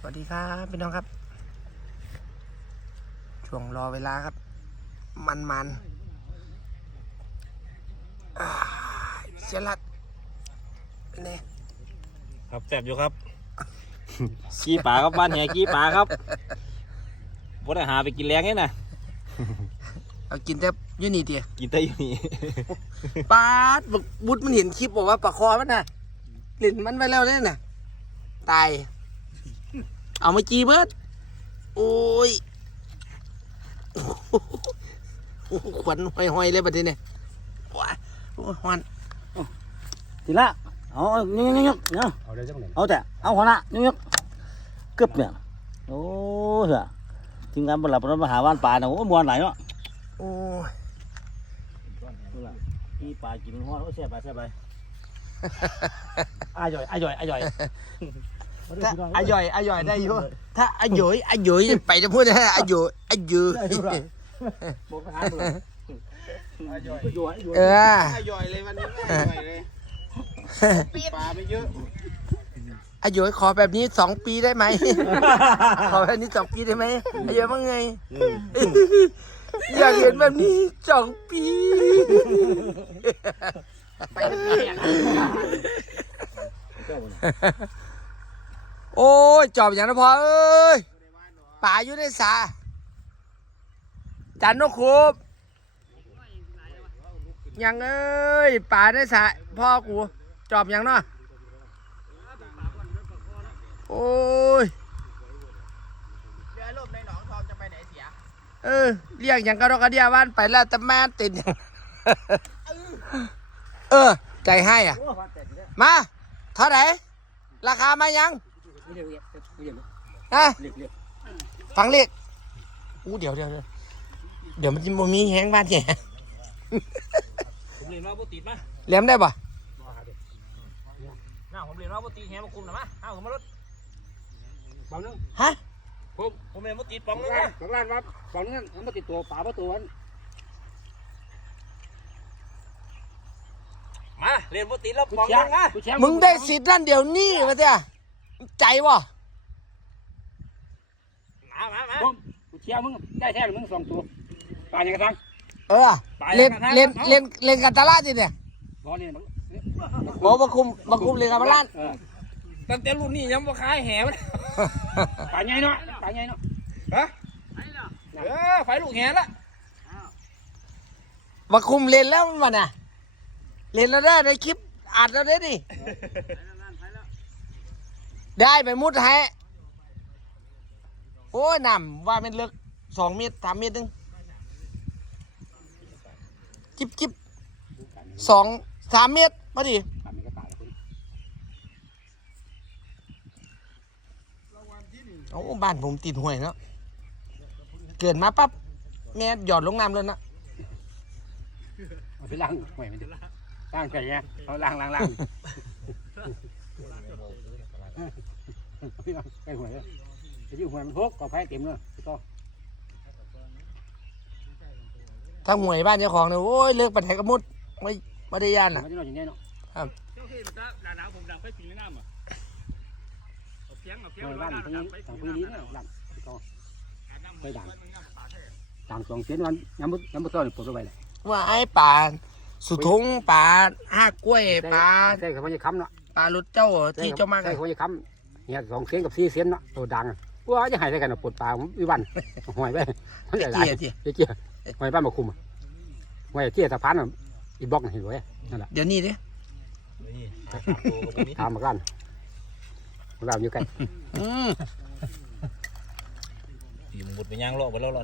สวัสดีครับพี่น้องครับ ช่วงรอเวลาครับ มันมันๆอ่าเสียหลัดเป็นไงครับแซ่บอยู่ครับ กี้ป่าครับบ้านแห่กี้ป่าครับบ่ได้หาไปกินแรงนี่นะเอากินแต่อยูนี่เดียกินแต่อยู่นี่ปาดบักบุดมันเห็นคลิปบอกว่าปลาคอมันน่ะเล่นมันไปแล้วเนี่ยน่ะ ตาย เอามาจีเบิดโอ้ยโอ้โหขวัญห้อยๆเลยบัดนี้เนี่ยว้ายโอ้ยฮอนทีละเอาเอายกยกยกเนาะเอาได้จังไหนเอาแต่เอาหัวหน้ายกยกเกือบเนี่ยโอ้เถอะทีมงานบรรลับรถมาหาบ้านป่าเนาะโอ้มวนไหลายเนาะโอ้ยที่ป่ากินหัวโอ้แซ่บไปแซ่บไปอาย่อยอาย่อยอาย่อย ถ้าอาย่อยอาย่อยได้อยู่ถ้าอาย่อยอาย่อยไปจะพูดนะอาย่อยอาย่อยบอกทหารเลยอาย่อยอาย่อยเออย่อยเลยวันนี้ไม่ย่อยเลยปลาไม่เยอะอาย่อยขอแบบนี้สองปีได้ไหม ขอแบบนี้สองปีได้ไหมอาย่อยว่าไง อยากเห็นแบบนี้สองปี โอ้ย จอบอย่างนั้นพอเอ้ยป่าอยู่ในสาจันนกคูบยังเอ้ยป่าในสาพ่อกู จอบอย่างเนาะโอ้ยเรือลมในหนองทองจะไปไหนเสีย เออ เรียกอย่างกระดอกกระเดียบ้านไปแล้วแต่แม่ติดอย่างเออ ใจให้อะ มา เท่าไหร่ราคามายัง ฮะฟังเลขอู้เดี๋ยวเดี๋ยวเดี๋ยวเดี๋ยวมันจะมีแห้งบ้านแย่ผมเรียนว่าบ่ติดมาเลี้ยมได้ปะน้าผมเรียนว่าบ่ติดแหงมาคุมนะมาเอาผมมารถบางนึงฮะผมผมเรียนบ่ติดปองนึงนะบางร้านว่าบางนึงมันติดตัวปลาประตูนั้นมาเรียนบ่ติดแล้วปองนึงนะมึงได้สิทธิ์นั่นเดี๋ยวนี้มาเถอะ ใจวะมามามาผมกูเชียร์มึงได้แท้มึงสองตัวปลาอย่างกระทัง เออเล่นเล่นเล่นเล่นกันตลาดจีเนี่ยบอลนี่มึงบอกบัคุมบัคุมเล่นกันตลาดเออตั้งแต่รุ่นนี้ยังบ่คายแหมันปลาใหญ่เนาะปลาใหญ่เนาะฮะเออไฟลูกแหละบัคุมเล่นแล้วมันน่ะเล่นแล้วได้ในคลิปอัดแล้วได้ดิ ได้ไปมุดแฮะโอ้ยนำว่าเป็นเลือกสองเมตรสามเมตรนึงจิบจิบสองสามเมตรพอดีปลาไม่กระต่ายคุณโอ้บ้านผมติดห่วยเนาะเกิดมาปั๊บแม่หยอดลงน้ำเลยนะเอาไปล้างห่วยมันดิล้างใส่แย่เอาล้างล้างล้าง ใส่ห่วยเลยจะยิ่งห่วยมันพกก็ไฟเต็มเลยพี่ต่อถ้าห่วยบ้านเจ้าของเนี่ยโอ้ยเลิกปัญหากระมุดไม่ไม่ได้ยานอะมันจะนอนอย่างนี้เนาะเจ้าเห็นตาหน้าหนาวผมดังไฟปีนในน้ำอะเอาเพียงเอาเพียงห่วยบ้านทั้งนี้ทั้งพื้นนี้เนี่ยล้างพี่ต่อไปด่างด่างสองเส้นวันย้ำบุย้ำบุต้อนปลดไปเลยว่าไอ้ป่าสุทงป่าห้ากล้วยป่าใช่ครับมันจะค้ำเนาะ ป่ารถเจ้าที่เจ้ามากใช่เขาจะค้ำเนี่ยสองเส้นกับสี่เส้นเนาะตัวดังว่าจะหายได้กันปวดปลาวิวันห่วยไปมันใหญ่หลายเจียเจียเจี๊ยห่วยบ้านมาคุมห่วยเจี๊ยสะพานอีบล็อกเห็นไหมนั่นแหละเดี๋ยวนี้ดินี่สามตัวกับผมนี่ทำมากันเราอยู่ใกล้อืมปีมึงบุดไปย่างโลกไปแล้วหรอ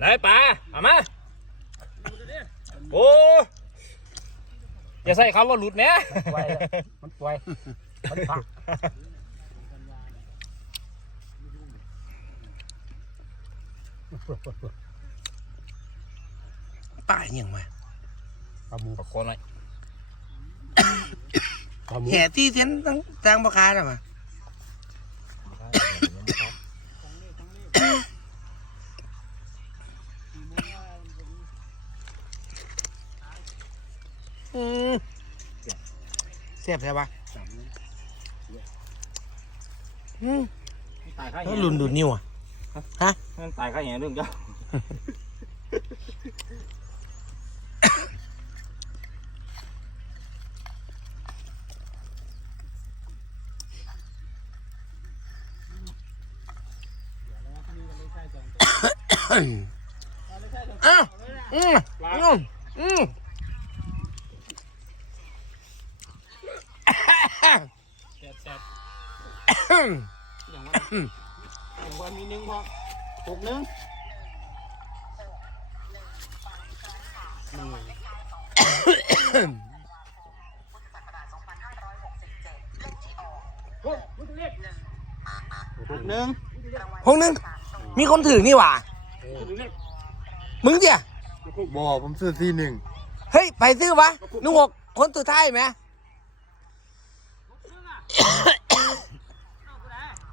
ได้ป่าเอามาโอ้ อย่าใส่คำว่าหลุดแหนะมันป่วยมันผักป่าอย่างไรปลาหมูขอคอหน่อยปลาหมูแห่ที่เส้นตั้งจางปลาคาได้มาอืม เสียบใช่ปะอืมตายข้าแล้วแหลุนดูดนิ้วอะมันตายข้าแหเรื่องเจ้าอ้าวอืมอืมอืม แซ่บแซ่บอืมอย่างว่าอย่างว่ามีหนึ่งพอหกหนึ่งหกหนึ่งหกหนึ่งมีคนถือนี่หว่า มึงเดียบอผมซื้อซีหนึ่งเฮ้ย ไปซื้อวะนุ่งหกคนสุดท้ายไหม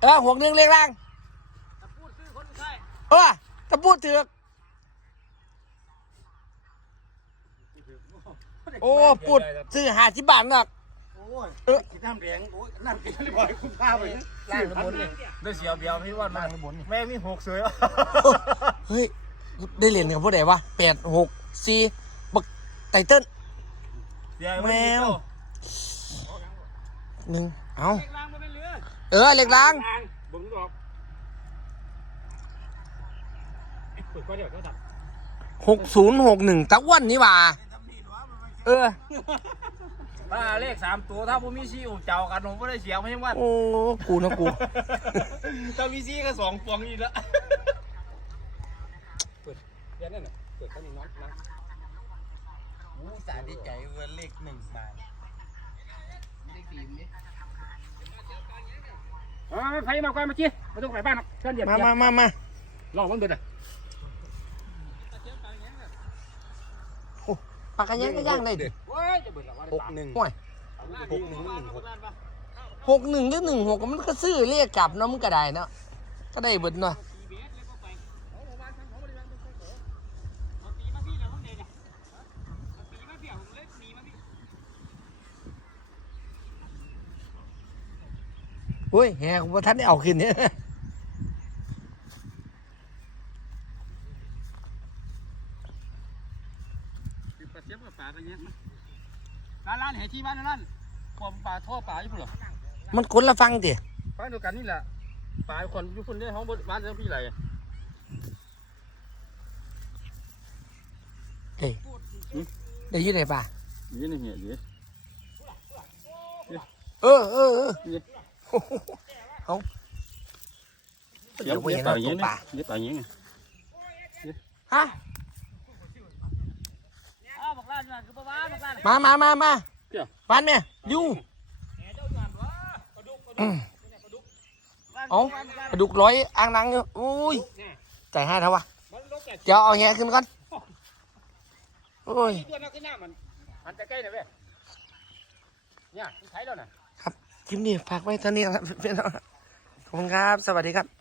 เออหกหนึ่งเรียงร่างเออตะพูดถือกโอ้พูดซื้อหาสิบบาทหนักโอ้ยกินน้ำแดงโอ้ยน้ำแดงนี่บ่อยคุณข้าวไปล่างน้ำมนต์นี่ได้เสียวเบียวพี่วันมาแม่มีหกเสือเฮ้ยได้เหรียญกับผู้ใดวะแปดหกสี่บักไตเติ้ลแมว หนึ่งเอาเออเหล็กรางบึงดอกเปิดก็เดี๋ยวก็ดับหกศูนย์หกหนึ่งตะอ้วนนี่หว่าเออถ้าเลขสามตัวถ้าผมมีซีอุเจ้ากันผมไม่ได้เสียวไม่ใช่ว่าโอ้กูนะกูถ้ามีซีก็สองฟองอีกแล้วเปิดเดี๋ยวนั่นน่ะเปิดแค่นี้น้องนะมูสาดีใจเว่าเลขหนึ่งมา อ๋อไฟมาก่อนมาจี้มาต้องไปบ้านหรอกเชิญเดี๋ยวมามามามาลองมันเบิดอะปากกันยังก็ย่างได้ดิโอ้ยจะเบิดหรอว่าหกหนึ่งห่วยหกหนึ่งหนึ่งหกหกหนึ่งหรือหนึ่งหกมันก็ซื้อเรียกกลับเนาะมันก็ได้เนาะก็ได้เบิดเนาะ โอ้ยแหกว่าท่านได้เอาขึ้นเนี่ยปลาเสียบกับปลาอะไรเงี้ยร้านร้านแห่ที่บ้านนั่นพอปลาท่อปลาอยู่พุ่นเหรอมันคนละฟังดิปลาเดียวกันนี่แหละปลาคนอยู่พุ่นได้ห้องบ้านเจ้าพี่ไรเฮ้ยได้ยินไหนป่ะนี่นี่เหี้ยดิเออเออเออเอาเดี๋ยวเดี๋ยวเดี๋ยวเห็นต่อ เอายิงตัวปลาเดี๋ยวต่อยิงฮะมามามามาบ้านแม่อยู่อืมเอากระดูกร้อยอ่างนังอยู่อุ้ยใจให้เท่าวะเดี๋ยวเอาแหขึ้นก่อนโอ้ยตัวนั้นก็หน้ามันมันจะใกล้หน่อยเว้ยเนี่ยมันใช้แล้วน่ะ คลิปนี้ฝากไว้เท่านี้ครับขอบคุณครับ สวัสดีครับ